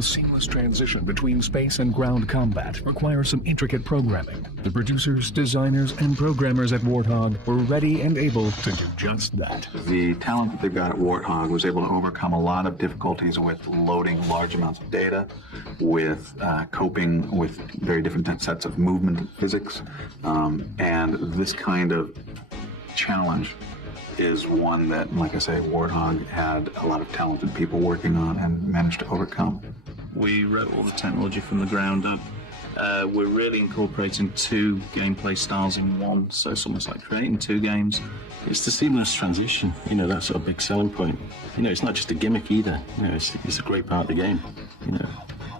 a seamless transition between space and ground combat requires some intricate programming. The producers, designers, and programmers at Warthog were ready and able to do just that. The talent that they've got at Warthog was able to overcome a lot of difficulties with loading large amounts of data, with coping with very different sets of movement physics, and this kind of challenge is one that, like I say, Warthog had a lot of talented people working on and managed to overcome. We wrote all the technology from the ground up. We're really incorporating two gameplay styles in one, so it's almost like creating two games. It's the seamless transition, you know, that's a big selling point. You know, it's not just a gimmick either, you know, it's a great part of the game. You know,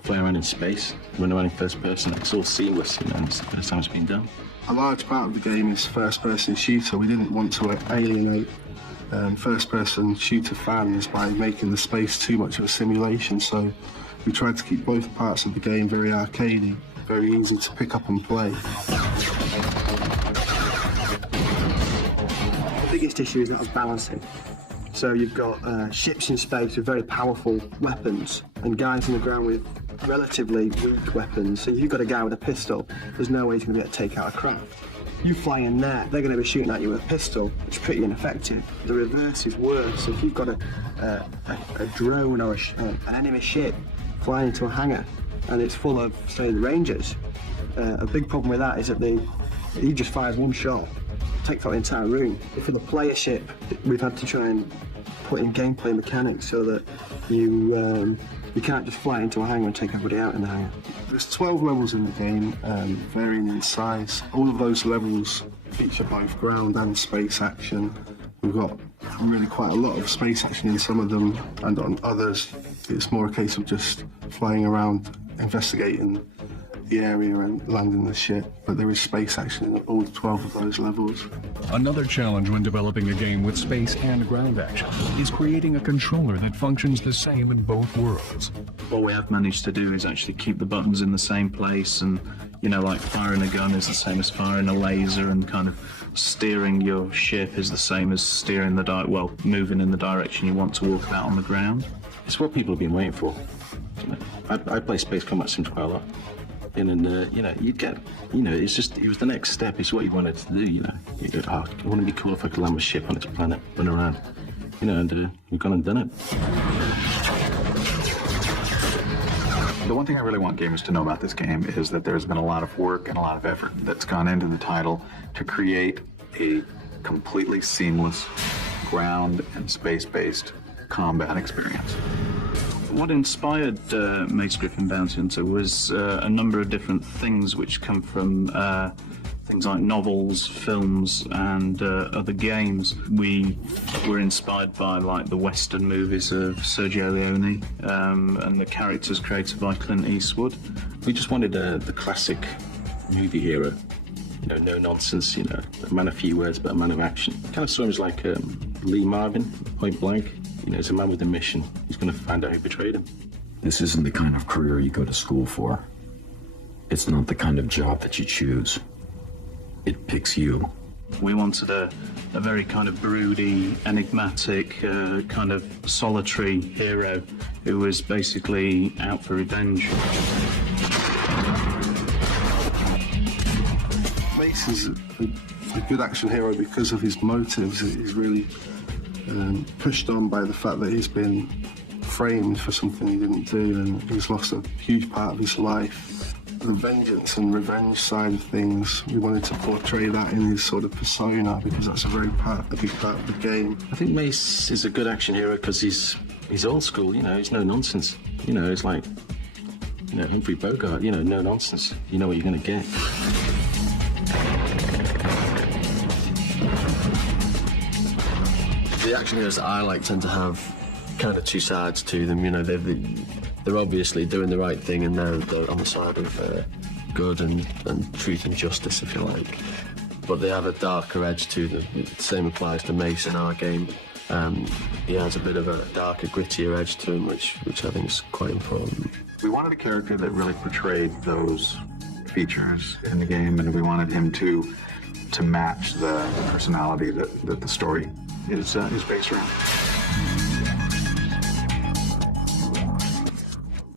fly around in space, run around in first person, it's all seamless, you know, and it's the first time it's been done. A large part of the game is first-person shooter. We didn't want to alienate first-person shooter fans by making the space too much of a simulation, so we tried to keep both parts of the game very arcadey, very easy to pick up and play. The biggest issue is that of balancing. So you've got ships in space with very powerful weapons and guys on the ground with relatively weak weapons. So if you've got a guy with a pistol, there's no way he's going to be able to take out a craft. You fly in there, they're going to be shooting at you with a pistol, which is pretty ineffective. The reverse is worse. If you've got a drone or an enemy ship flying into a hangar and it's full of, say, the Rangers, a big problem with that is that he just fires one shot, takes out the entire room. For the player ship, we've had to try and put in gameplay mechanics so that you can't just fly into a hangar and take everybody out in the hangar. There's 12 levels in the game, varying in size. All of those levels feature both ground and space action. We've got really quite a lot of space action in some of them, and on others it's more a case of just flying around, investigating the area and landing the ship, but there is space action in all 12 of those levels. Another challenge when developing a game with space and ground action is creating a controller that functions the same in both worlds. What we have managed to do is actually keep the buttons in the same place, and, you know, like firing a gun is the same as firing a laser, and kind of steering your ship is the same as steering moving in the direction you want to walk about on the ground. It's what people have been waiting for. I play Space Combat Sims quite a lot. And you know, you'd get, you know, it was the next step. It's what you wanted to do, you know. You go, oh, wouldn't it be cool if I could land my ship on its planet, run around, you know, and you've gone and done it. The one thing I really want gamers to know about this game is that there's been a lot of work and a lot of effort that's gone into the title to create a completely seamless ground and space-based combat experience. What inspired Mace, Griffin, Bounty Hunter was a number of different things which come from things like novels, films, and other games. We were inspired by like the Western movies of Sergio Leone and the characters created by Clint Eastwood. We just wanted the classic movie hero, you know, no nonsense, you know, a man of few words but a man of action. Kind of saw him as like Lee Marvin, Point Blank. You know, it's a man with a mission. He's going to find out who betrayed him. This isn't the kind of career you go to school for. It's not the kind of job that you choose. It picks you. We wanted a very kind of broody, enigmatic, kind of solitary hero who was basically out for revenge. Mace is a good action hero because of his motives. He's really pushed on by the fact that he's been framed for something he didn't do, and he's lost a huge part of his life. The vengeance and revenge side of things, we wanted to portray that in his sort of persona because that's a big part of the game. I think Mace is a good action hero because he's old school, you know, he's no nonsense. You know, it's like, you know, Humphrey Bogart, you know, no nonsense. You know what you're going to get. The action heroes that I like tend to have kind of two sides to them. You know, they're obviously doing the right thing, and they're on the side of good and truth and justice, if you like. But they have a darker edge to them. The same applies to Mace in our game. He has a bit of a darker, grittier edge to him, which I think is quite important. We wanted a character that really portrayed those features in the game, and we wanted him to match the personality that the story is based around.